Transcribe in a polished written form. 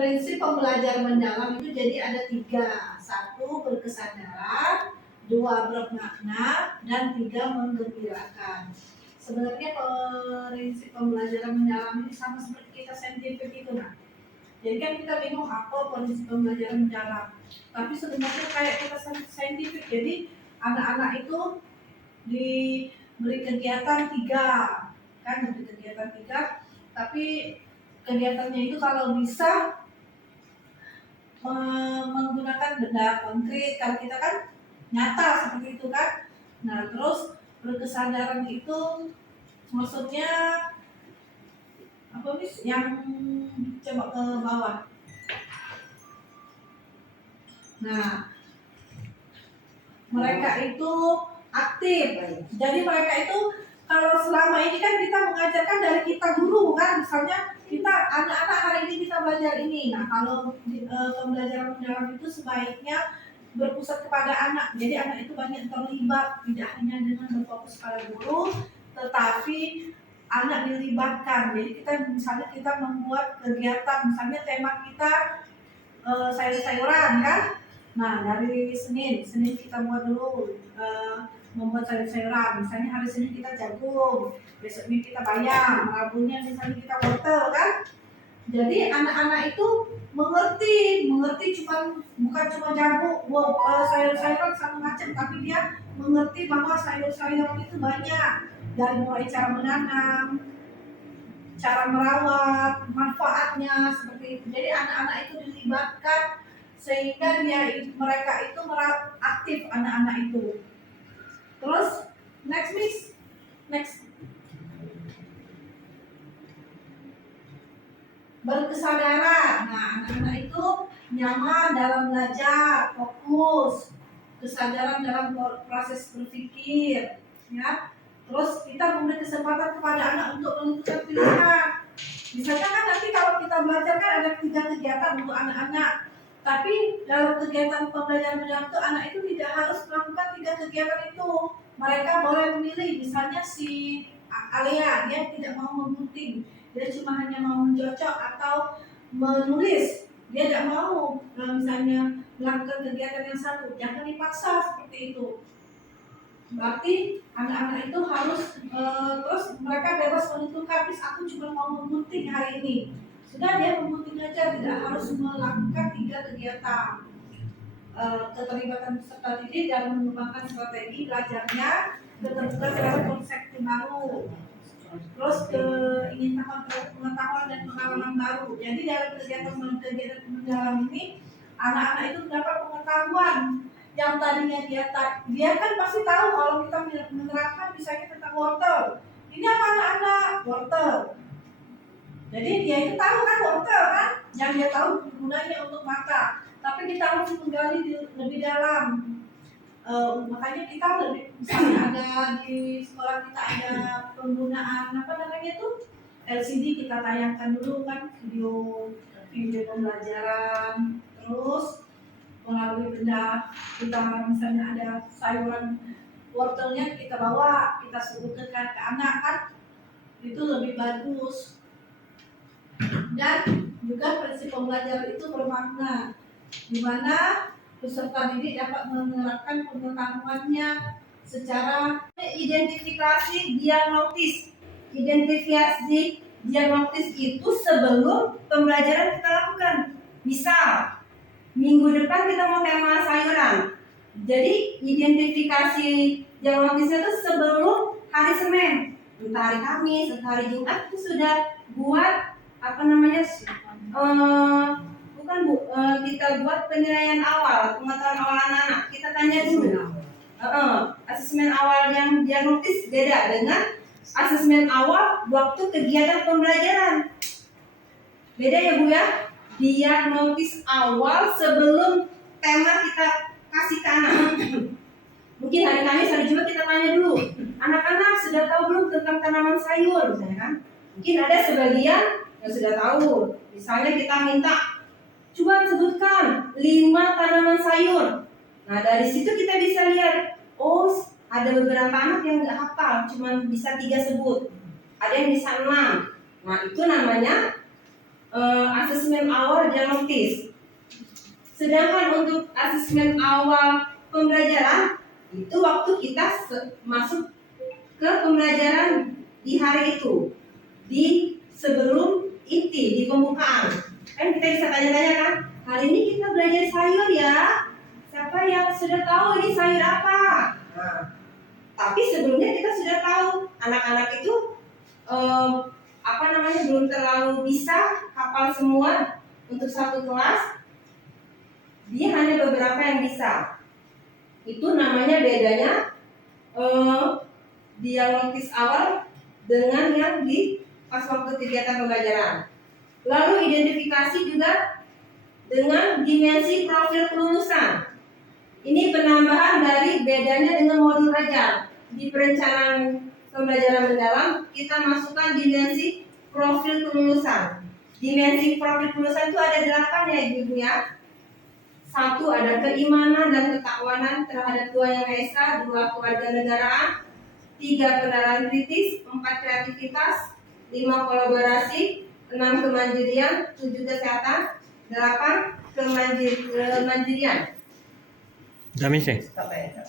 prinsip pembelajaran mendalam itu jadi ada 3. 1, berkesadaran, 2, bermakna, dan 3, menggembirakan. Sebenarnya prinsip pembelajaran mendalam ini sama seperti kita saintifik itu, nah. Jadi kan kita bingung apa prinsip pembelajaran mendalam. Tapi sebenarnya kayak kita saintifik. Jadi anak-anak itu diberi kegiatan 3, kan, diberi kegiatan 3. Tapi kegiatannya itu kalau bisa menggunakan benda konkret. Kalau kita kan nyata seperti itu kan. Nah, terus berkesadaran itu maksudnya apa, Miss? Yang coba ke bawah. Nah, mereka itu aktif. Jadi mereka itu kalau selama ini kan kita mengajarkan dari kita guru kan, misalnya kita anak-anak hari ini kita belajar ini. Nah, kalau pembelajaran mendalam itu sebaiknya berpusat kepada anak. Jadi anak itu banyak terlibat, tidak hanya dengan berfokus pada guru, tetapi anak dilibatkan. Jadi misalnya kita membuat kegiatan, misalnya tema kita sayur-sayuran kan. Nah, dari Senin kita buat dulu membuat sayur-sayuran. Misalnya hari Senin kita jagung, besoknya kita bayam, Rabunya misalnya kita wortel kan. Jadi anak-anak itu mengerti bukan cuma jagung, sayur-sayuran satu macam, tapi dia mengerti bahwa sayur-sayuran itu banyak, dari mulai cara menanam, cara merawat, manfaatnya seperti itu. Jadi anak-anak itu dilibatkan sehingga mereka itu aktif, anak-anak itu. Terus next Miss, next. Berkesadaran. Nah, anak-anak itu nyaman dalam belajar, fokus, kesadaran dalam proses berpikir, ya. Terus kita memberi kesempatan kepada anak untuk menentukan pilihan. Misalnya kan nanti kalau kita belajar kan ada 3 kegiatan untuk anak-anak. Tapi dalam kegiatan pembelajaran mendalam itu anak itu tidak harus melakukan 3 kegiatan itu. Mereka boleh memilih. Misalnya si Alia, dia tidak mau menggunting, dia cuma hanya mau mencocok atau menulis. Dia tidak mau misalnya melakukan kegiatan yang satu. Jangan dipaksa seperti itu. Berarti anak-anak itu harus terus mereka bebas menentukan, aku cuma mau menggunting hari ini. Sudah, dia menggunting aja, tidak harus melakukan 3 kegiatan. Keterlibatan peserta didik dalam mengembangkan strategi belajarnya, keterbukaan terhadap konsep baru, terus ingin pengetahuan dan pengalaman baru. Jadi dalam kegiatan mendalam ini anak-anak itu mendapat pengetahuan yang tadinya dia kan pasti tahu kalau kita menerapkan misalnya tentang wortel. Ini apa anak-anak? Wortel. Jadi dia itu tahu kan wortel kan, yang dia tahu gunanya untuk mata. Tapi kita harus menggali lebih dalam. Makanya kita lebih, misalnya ada di sekolah kita ada penggunaan apa namanya tuh LCD, kita tayangkan dulu kan video pembelajaran. Terus melalui benda kita misalnya ada sayuran wortelnya kita bawa, kita sebutkan ke anak kan, itu lebih bagus. Dan juga prinsip pembelajaran itu bermakna, di mana peserta didik dapat menerapkan pengetahuannya secara identifikasi diagnostis. Identifikasi diagnostis itu sebelum pembelajaran kita lakukan. Misal minggu depan kita mau tema sayuran, jadi identifikasi diagnostisnya itu sebelum hari Senin, entah hari Kamis, entah hari Jumat itu sudah buat apa namanya kita buat penilaian awal, pengetahuan awal anak-anak. Kita tanya dulu asesmen awal yang diagnostis beda dengan asesmen awal waktu kegiatan pembelajaran. Beda ya Bu ya. Diagnostis awal sebelum tema kita kasih ke anak. Mungkin hari Kamis, hari Jumat kita tanya dulu, anak-anak sudah tahu belum tentang tanaman sayur misalnya kan. Mungkin ada sebagian yang sudah tahu. Misalnya kita minta, coba sebutkan 5 tanaman sayur. Nah dari situ kita bisa lihat, oh ada beberapa anak yang nggak hafal, cuma bisa 3 sebut. Ada yang bisa 6. Nah itu namanya asesmen awal dialogis. Sedangkan untuk asesmen awal pembelajaran itu waktu kita masuk ke pembelajaran di hari itu, di sebelum inti, di pembukaan. Kan kita bisa tanya-tanya kan, hari ini kita belajar sayur ya. Siapa yang sudah tahu ini sayur apa? Nah, tapi sebelumnya kita sudah tahu anak-anak itu belum terlalu bisa hafal semua untuk satu kelas. Dia hanya beberapa yang bisa. Itu namanya bedanya dialogis awal dengan yang di pas waktu kegiatan pembelajaran. Lalu identifikasi juga dengan dimensi profil kelulusan. Ini penambahan dari bedanya dengan modul ajar. Di perencanaan pembelajaran mendalam kita masukkan dimensi profil kelulusan. Dimensi profil kelulusan itu ada 8 ya Ibu ya. 1 ada keimanan dan ketakwanan terhadap Tuhan Yang Maha Esa, 2 kewarganegaraan, 3 penerapan kritis, 4 kreativitas, 5 kolaborasi, 6 kemandirian, 7 kesehatan, 8 kemandirian. Dami sih. Stop ya.